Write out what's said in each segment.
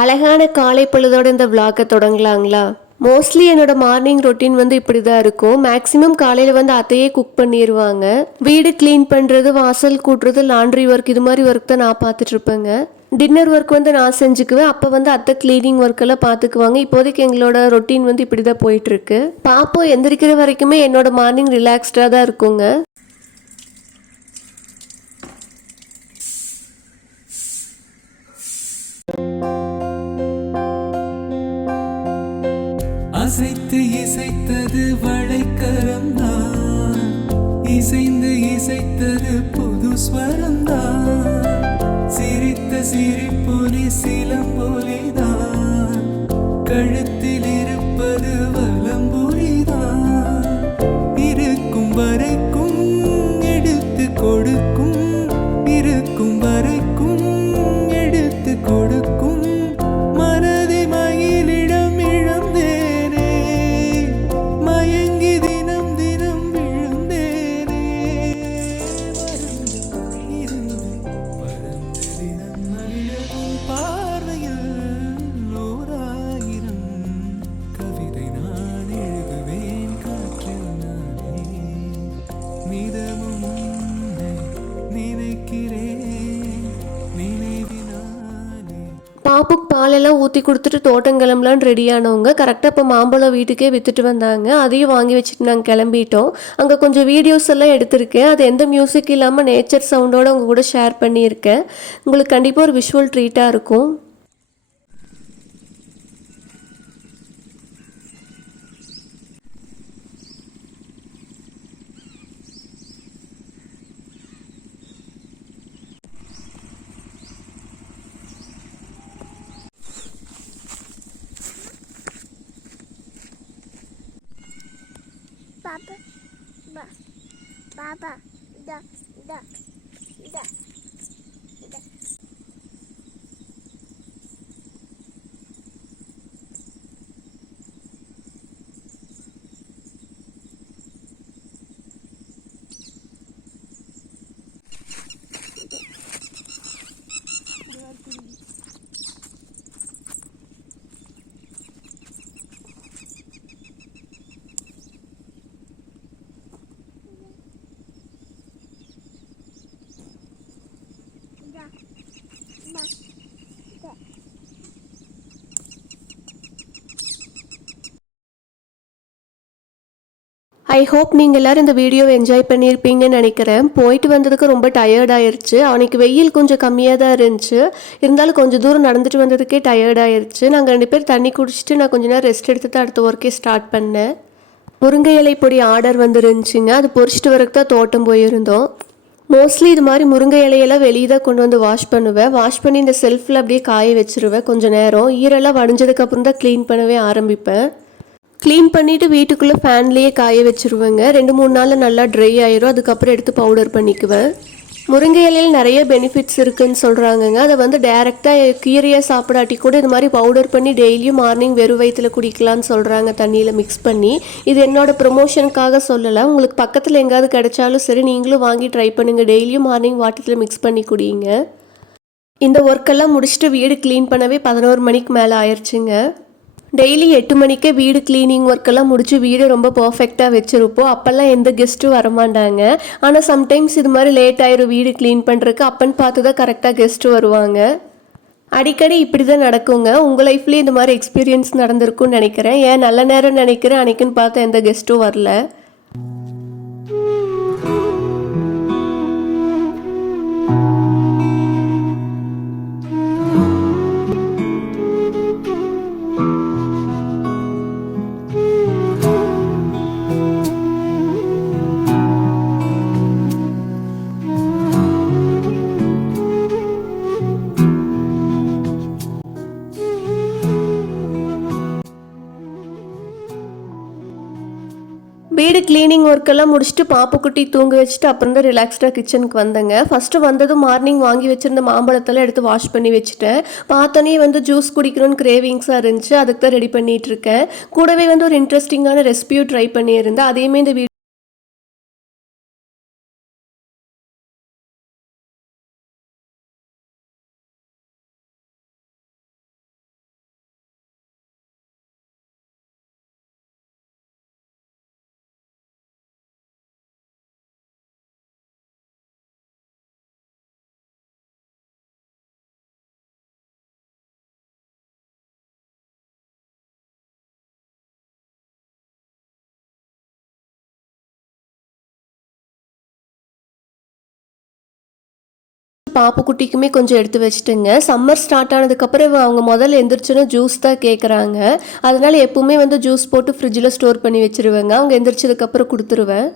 அழகான காலை பொழுதோட இந்த விளாகை தொடங்கலாங்களா? மோஸ்ட்லி என்னோட மார்னிங் ரொட்டீன் வந்து இப்படி தான் இருக்கும். மேக்ஸிமம் காலையில் வந்து அத்தையே குக் பண்ணிடுவாங்க. வீடு க்ளீன் பண்ணுறது, வாசல் கூட்டுறது, லாண்ட்ரி ஒர்க் இது மாதிரி ஒர்க் தான் நான் பார்த்துட்டு இருப்பேங்க. டின்னர் ஒர்க் வந்து நான் செஞ்சுக்குவேன். அப்போ வந்து அத்தை க்ளீனிங் ஒர்க் எல்லாம் பார்த்துக்குவாங்க. இப்போதைக்கு எங்களோட ரொட்டீன் வந்து இப்படி தான் போயிட்டுருக்கு. பாப்போம் எந்திரிக்கிற வரைக்குமே என்னோட மார்னிங் ரிலாக்ஸ்டாக தான் இருக்குங்க. அசைத்து இசைத்தது வளைக்கரம்தான், இசைந்து இசைத்தது புது ஸ்வரம்தான், சிரித்த சிரிப்பொலி சிலம்பொலிதான், கழுத்தில் இருப்பது வலம்புரிதான், இருக்கும் வரைக்கும் எடுத்து கொடுக்கும், இருக்கும் வரைக்கும் எடுத்து கொடுக்கும், மனதை மயிலிடம் இழந்தேனே, மயங்கி தினம் தினம் விழுந்தேனே, இருந்து பறந்து தினம் அழியவும் பார்வையில் ஓராயிரம் கவிதை நான் எழுதுவேன் காற்றில் நானே, நிதமும் உன்னை நினைக்கிறேன் நினைவினாலே. பாப்புக்கு பாலெல்லாம் ஊற்றி கொடுத்துட்டு தோட்டம் கிளம்பலான்னு ரெடியானவங்க கரெக்டாக இப்போ மாம்பழம் வீட்டுக்கே விற்றுட்டு வந்தாங்க. அதையும் வாங்கி வச்சுட்டு நாங்கள் கிளம்பிட்டோம். அங்கே கொஞ்சம் வீடியோஸ் எல்லாம் எடுத்திருக்கேன். அது எந்த மியூசிக் இல்லாமல் நேச்சர் சவுண்டோடு அவங்க கூட ஷேர் பண்ணியிருக்கேன். உங்களுக்கு கண்டிப்பாக ஒரு விஷுவல் ட்ரீட்டாக இருக்கும். Papa, Papa, da, da, da, da. I hope நீங்கள் எல்லோரும் இந்த வீடியோவை என்ஜாய் பண்ணியிருப்பீங்கன்னு நினைக்கிறேன். போயிட்டு வந்ததுக்கு ரொம்ப டயர்டாயிருச்சு. அவனுக்கு வெயில் கொஞ்சம் கம்மியாக தான் இருந்துச்சு. இருந்தாலும் கொஞ்சம் தூரம் நடந்துட்டு வந்ததுக்கே டயர்டாயிருச்சு. நாங்கள் 2 பேர் தண்ணி குடிச்சிட்டு நான் கொஞ்சம் நேரம் ரெஸ்ட் எடுத்துட்டு அடுத்த ஒர்க்கே ஸ்டார்ட் பண்ணேன். முருங்கை இலை பொடி ஆர்டர் வந்துருந்துச்சுங்க. அது பொரிச்சிட்டு வரக்கு தான் தோட்டம் போயிருந்தோம். மோஸ்ட்லி இது மாதிரி முருங்கை இலையெல்லாம் வெளியே தான் கொண்டு வந்து வாஷ் பண்ணுவேன். வாஷ் பண்ணி இந்த செல்ஃபில் அப்படியே காய வச்சுருவேன் கொஞ்சம் நேரம். ஈரெல்லாம் வடிஞ்சதுக்கப்புறம் தான் க்ளீன் பண்ணவே ஆரம்பிப்பேன். க்ளீன் பண்ணிவிட்டு வீட்டுக்குள்ளே ஃபேன்லேயே காய வச்சுருவேங்க. 2-3 நாளில் நல்லா ட்ரை ஆயிரும். அதுக்கப்புறம் எடுத்து பவுடர் பண்ணிக்குவேன். முருங்கை இலையில் நிறைய பெனிஃபிட்ஸ் இருக்குதுன்னு சொல்கிறாங்கங்க. அதை வந்து டேரெக்டாக கீரையாக சாப்பிடாட்டி கூட இது மாதிரி பவுடர் பண்ணி டெய்லியும் மார்னிங் வெறும் வயிற்றில் குடிக்கலான்னு சொல்கிறாங்க, தண்ணியில் மிக்ஸ் பண்ணி. இது என்னோட ப்ரொமோஷனுக்காக சொல்லலை. உங்களுக்கு பக்கத்தில் எங்கேயாவது கிடைச்சாலும் சரி, நீங்களும் வாங்கி ட்ரை பண்ணுங்கள். டெய்லியும் மார்னிங் வாட்டரில் மிக்ஸ் பண்ணி குடிங்க. இந்த ஒர்க்கெல்லாம் முடிச்சுட்டு வீடு க்ளீன் பண்ணவே 11 மணிக்கு மேலே ஆயிடுச்சுங்க. டெய்லி 8 மணிக்கே வீடு க்ளீனிங் ஒர்க்கெல்லாம் முடிச்சு வீடு ரொம்ப பர்ஃபெக்டாக வச்சுருப்போம். அப்போல்லாம் எந்த கெஸ்ட்டும் வரமாட்டாங்க. ஆனால் சம்டைம்ஸ் இது மாதிரி லேட் ஆயிரும் வீடு க்ளீன் பண்ணுறதுக்கு. அப்பன்னு பார்த்து தான் கரெக்டாக கெஸ்ட்டு வருவாங்க. அடிக்கடி இப்படி தான் நடக்குங்க. உங்கள் லைஃப்லேயும் இந்த மாதிரி எக்ஸ்பீரியன்ஸ் நடந்திருக்குன்னு நினைக்கிறேன். ஏன் நல்ல நேரம் நினைக்கிறேன், அன்றைக்குன்னு பார்த்து எந்த கெஸ்ட்டும் வரல. வீடு க்ளீனிங் ஒர்க்கெல்லாம் முடிச்சுட்டு பாப்புக்குட்டி தூங்க வச்சுட்டு அப்புறம் தான் ரிலாக்ஸ்டாக கிச்சனுக்கு வந்தேங்க. ஃபஸ்ட்டு வந்ததும் மார்னிங் வாங்கி வச்சுருந்த மாம்பழத்தெல்லாம் எடுத்து வாஷ் பண்ணி வச்சுட்டேன். பார்த்தோன்னே வந்து ஜூஸ் குடிக்கணும்னு கிரேவிங்ஸாக இருந்துச்சு. அதுக்கு தான் ரெடி பண்ணிகிட்ருக்கேன். கூடவே வந்து ஒரு இன்ட்ரெஸ்டிங்கான ரெசிபியும் ட்ரை பண்ணியிருந்தேன். அதையுமே இந்த பாப்பு குட்டிக்குமே கொஞ்சம் எடுத்து வச்சுட்டுங்க. சம்மர் ஸ்டார்ட் ஆனதுக்கப்புறம் அவங்க முதல்ல எந்திரிச்சோன்னா ஜூஸ் தான் கேட்குறாங்க. அதனால எப்பவுமே வந்து ஜூஸ் போட்டு ஃப்ரிட்ஜில் ஸ்டோர் பண்ணி வச்சுருவேங்க. அவங்க எந்திரிச்சதுக்கப்புறம் கொடுத்துருவேன்.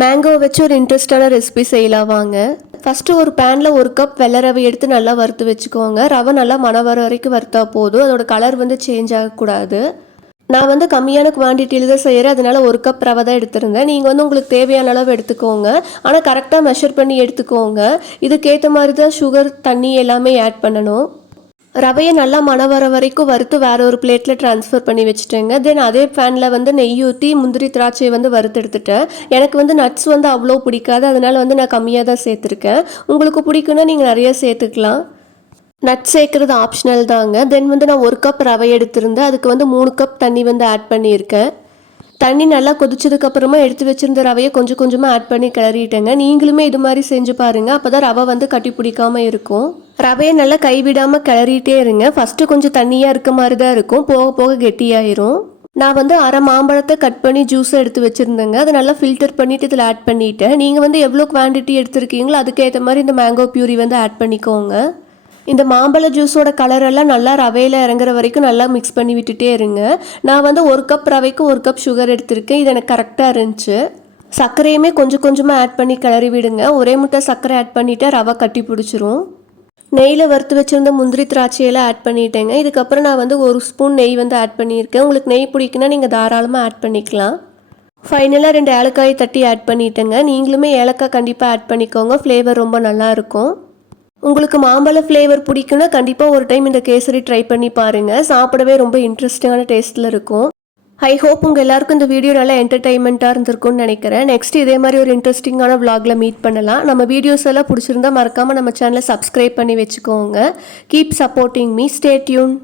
மேங்கோ வச்சு ஒரு இன்ட்ரெஸ்டான ரெசிபி செய்யலாம் வாங்க. ஃபஸ்ட்டு ஒரு பேனில் 1 கப் வெள்ளை ரவை எடுத்து நல்லா வறுத்து வச்சுக்கோங்க. ரவை நல்லா மணம் வர வரைக்கும் வறுத்தா போதும். அதோட கலர் வந்து சேஞ்ச் ஆகக்கூடாது. நான் வந்து கம்மியான குவான்டிட்டியில் தான் செய்கிறேன். அதனால 1 கப் ரவை தான் எடுத்திருந்தேன். நீங்கள் வந்து உங்களுக்கு தேவையான அளவு எடுத்துக்கோங்க. ஆனால் கரெக்டாக மெஷர் பண்ணி எடுத்துக்கோங்க. இதுக்கேற்ற மாதிரி தான் சுகர், தண்ணி எல்லாமே ஆட் பண்ணணும். ரவையை நல்லா மணம் வர வரைக்கும் வறுத்து வேற ஒரு பிளேட்டில் ட்ரான்ஸ்ஃபர் பண்ணி வச்சுட்டேங்க. தென் அதே பேனில் வந்து நெய் ஊற்றி முந்திரி திராட்சையை வந்து வறுத்து எடுத்துட்டேன். எனக்கு வந்து நட்ஸ் வந்து அவ்வளோ பிடிக்காது. அதனால வந்து நான் கம்மியாக தான் சேர்த்துருக்கேன். உங்களுக்கு பிடிக்குன்னா நீங்கள் நிறைய சேர்த்துக்கலாம். நட்ஸ் சேர்க்குறது ஆப்ஷனல் தாங்க. தென் வந்து நான் 1 கப் ரவை எடுத்திருந்தேன். அதுக்கு வந்து 3 கப் தண்ணி வந்து ஆட் பண்ணியிருக்கேன். தண்ணி நல்லா கொதிச்சதுக்கப்புறமா எடுத்து வச்சுருந்த ரவையை கொஞ்சம் கொஞ்சமாக ஆட் பண்ணி கிளறிட்டேங்க. நீங்களுமே இது மாதிரி செஞ்சு பாருங்கள். அப்போ தான் ரவை வந்து கட்டி பிடிக்காமல் இருக்கும். ரவையை நல்லா கைவிடாமல் கிளறிட்டே இருங்க. ஃபஸ்ட்டு கொஞ்சம் தண்ணியாக இருக்க மாதிரி தான் இருக்கும். போக போக கெட்டியாயிரும். நான் வந்து அரை மாம்பழத்தை கட் பண்ணி ஜூஸை எடுத்து வச்சுருந்தேங்க. அதை நல்லா ஃபில்டர் பண்ணிவிட்டு இதில் ஆட் பண்ணிவிட்டேன். நீங்கள் வந்து எவ்வளோ குவான்டிட்டி எடுத்துருக்கீங்களோ அதுக்கேற்ற மாதிரி இந்த மேங்கோ பியூரி வந்து ஆட் பண்ணிக்கோங்க. இந்த மாம்பழ ஜூஸோட கலரெல்லாம் நல்லா ரவையில் இறங்குற வரைக்கும் நல்லா மிக்ஸ் பண்ணி விட்டுட்டே இருங்க. நான் வந்து 1 கப் ரவைக்கு 1 கப் சுகர் எடுத்திருக்கேன். இது எனக்கு கரெக்டாக இருந்துச்சு. சர்க்கரையுமே கொஞ்சம் கொஞ்சமாக ஆட் பண்ணி கிளறி விடுங்க. ஒரே முட்டை சர்க்கரை ஆட் பண்ணிவிட்டு ரவை கட்டி பிடிச்சிரும். நெய்யில் வறுத்து வச்சுருந்த முந்திரி திராட்சையெல்லாம் ஆட் பண்ணிட்டேங்க. இதுக்கப்புறம் நான் வந்து 1 ஸ்பூன் நெய் வந்து ஆட் பண்ணியிருக்கேன். உங்களுக்கு நெய் பிடிக்குன்னா நீங்கள் தாராளமாக ஆட் பண்ணிக்கலாம். ஃபைனலாக 2 ஏலக்காய் தட்டி ஆட் பண்ணிட்டேங்க. நீங்களுமே ஏலக்காய் கண்டிப்பாக ஆட் பண்ணிக்கோங்க. ஃப்ளேவர் ரொம்ப நல்லாயிருக்கும். உங்களுக்கு மாம்பழ ஃப்ளேவர் பிடிக்குன்னா கண்டிப்பாக ஒரு டைம் இந்த கேசரி ட்ரை பண்ணி பாருங்கள். சாப்பிடவே ரொம்ப இன்ட்ரெஸ்டிங்கான டேஸ்ட்டில் இருக்கும். ஐ ஹோப் உங்கள் எல்லாருக்கும் இந்த வீடியோ நல்லா என்டர்டைன்மெண்ட்டாக இருந்திருக்கும்னு நினைக்கிறேன். நெக்ஸ்ட் இதே மாதிரி ஒரு இன்ட்ரெஸ்டிங்கான vlogல மீட் பண்ணலாம். நம்ம வீடியோஸ் எல்லாம் பிடிச்சிருந்தா மறக்காமல் நம்ம சேனலை சப்ஸ்கிரைப் பண்ணி வச்சுக்கோங்க. Keep supporting me. Stay tune.